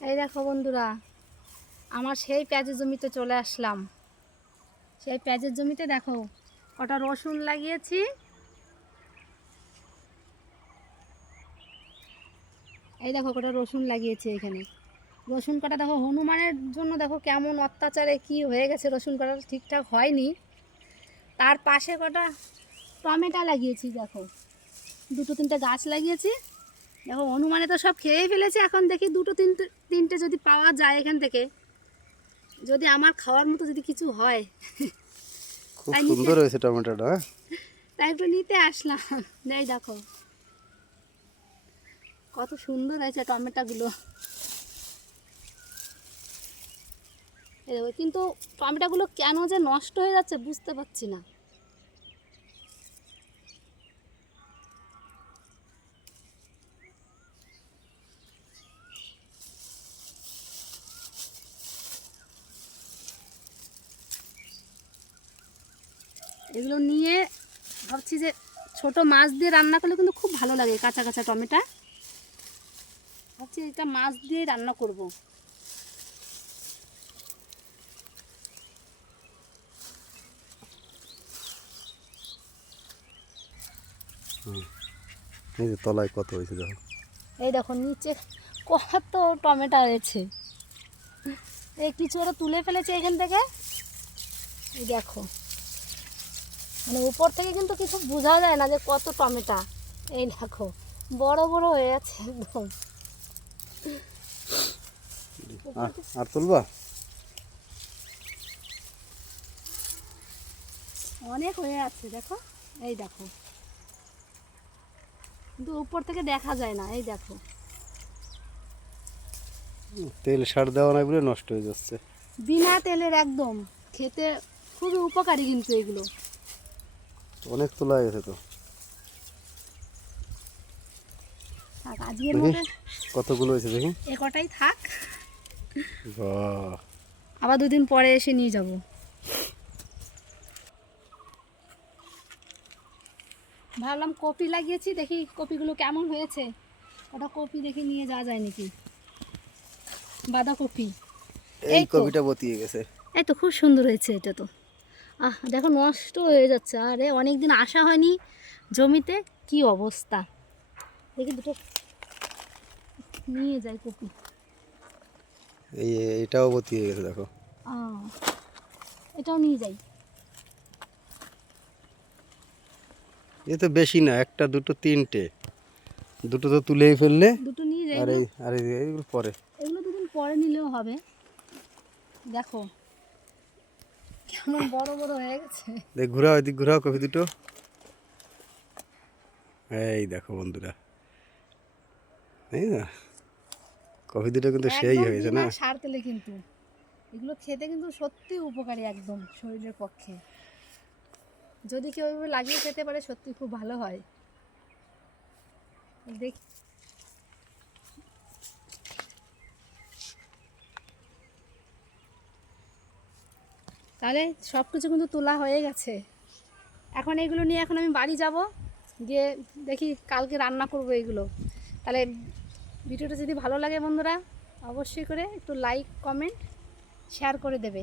এই দেখো বন্ধুরা, আমার সেই পেঁয়াজের জমিতে চলে আসলাম। সেই পেঁয়াজের জমিতে দেখো কটা রসুন লাগিয়েছি। এই দেখো কটা রসুন লাগিয়েছি এখানে। রসুন কটা দেখো হনুমানের জন্য দেখো কেমন অত্যাচারে কি হয়ে গেছে, রসুন কটা ঠিকঠাক হয়নি। তার পাশে কটা টমেটো লাগিয়েছি, দেখো দুটো তিনটে গাছ লাগিয়েছি। দেখো হনুমানে তো সব খেয়েই ফেলেছে, এখন দেখি দুটো তিনটে যদি পাওয়া যায় এখান থেকে, যদি আমার খাওয়ার মতো যদি কিছু হয়। খুব সুন্দর হয়েছে টমেটোটা। তাই একটু নিতে আসলাম। এই দেখো কত সুন্দর হয়েছে টমেটোগুলো। এই দেখো, কিন্তু টমেটোগুলো কেন যে নষ্ট হয়ে যাচ্ছে বুঝতে পারছি না। এগুলো নিয়ে ভাবছি যে ছোট মাছ দিয়ে রান্না করলে কিন্তু খুব ভালো লাগে, কাঁচা কাঁচা টমেটো। ভাবছি এটা মাছ দিয়ে রান্না করব। এই যে তলায় কত হয়েছে দেখো। এই দেখো নিচে কত টমেটো হয়েছে। এই কিছু ওরা তুলে ফেলেছে এখান থেকে। এই দেখো, মানে উপর থেকে কিন্তু কিছু বোঝা যায় না যে কত টমেটো। এই দেখো বড় বড় হয়ে আছে একদম। আর তুলবা? অনেক হয়ে আছে দেখো। এই দেখো, কিন্তু উপর থেকে দেখা যায় না। এই দেখো তেল সার দেওয়া নাই বলে নষ্ট হয়ে যাচ্ছে। বিনা তেলের একদম, খেতে খুবই উপকারী কিন্তু এগুলো। অনেক তোলা হয়ে গেছে তো। থাক আজকের দেখি মতো কতগুলো হয়েছে দেখি। এ কটাই থাক, বাহ, আবার দুদিন পরে এসে নিয়ে যাব। ভাবলাম কপি লাগিয়েছি, দেখি কপিগুলো কেমন হয়েছে। ওটা কপি দেখি নিয়ে যাওয়া যায় নাকি। বাঁধাকপি এই তো, কপিটা বতিয়ে গেছে। এই তো খুব সুন্দর হয়েছে এটা তো। দেখো নষ্ট হয়ে যাচ্ছে, আরে অনেক দিন আসা হয়নি জমিতে, কি অবস্থা। দেখি দুটো নিয়ে যাই কপি। এটাও বতিয়ে গেছে দেখো। এটাও নিয়ে যাই। এ তো বেশি না, একটা দুটো তিনটে, দুটো তো তুলেই ফেললে। দুটো নিয়ে যাই আর না? এইগুলো পরে, এগুলো দুদিন পরে নিলেও হবে। দেখো কেমন বড় বড় হয়ে গেছে। দেখ ঘোরাও, এদিক ঘোরাও কপি দুটো। এই দেখো বন্ধুরা, এই না কফি দুটো কিন্তু সেই একদম হয়েছে বিনা না। সার তেলে, কিন্তু এগুলো খেতে কিন্তু সত্যি উপকারী একদম শরীরের পক্ষে। যদি কেউ এভাবে লাগিয়ে খেতে পারে সত্যি খুব ভালো হয়। দেখ, তাহলে সব কিছু কিন্তু তোলা হয়ে গেছে। এখন এগুলো নিয়ে এখন আমি বাড়ি যাব, গিয়ে দেখি কালকে রান্না করব এগুলো। তাহলে ভিডিওটা যদি ভালো লাগে বন্ধুরা, অবশ্যই করে একটু লাইক কমেন্ট শেয়ার করে দেবে।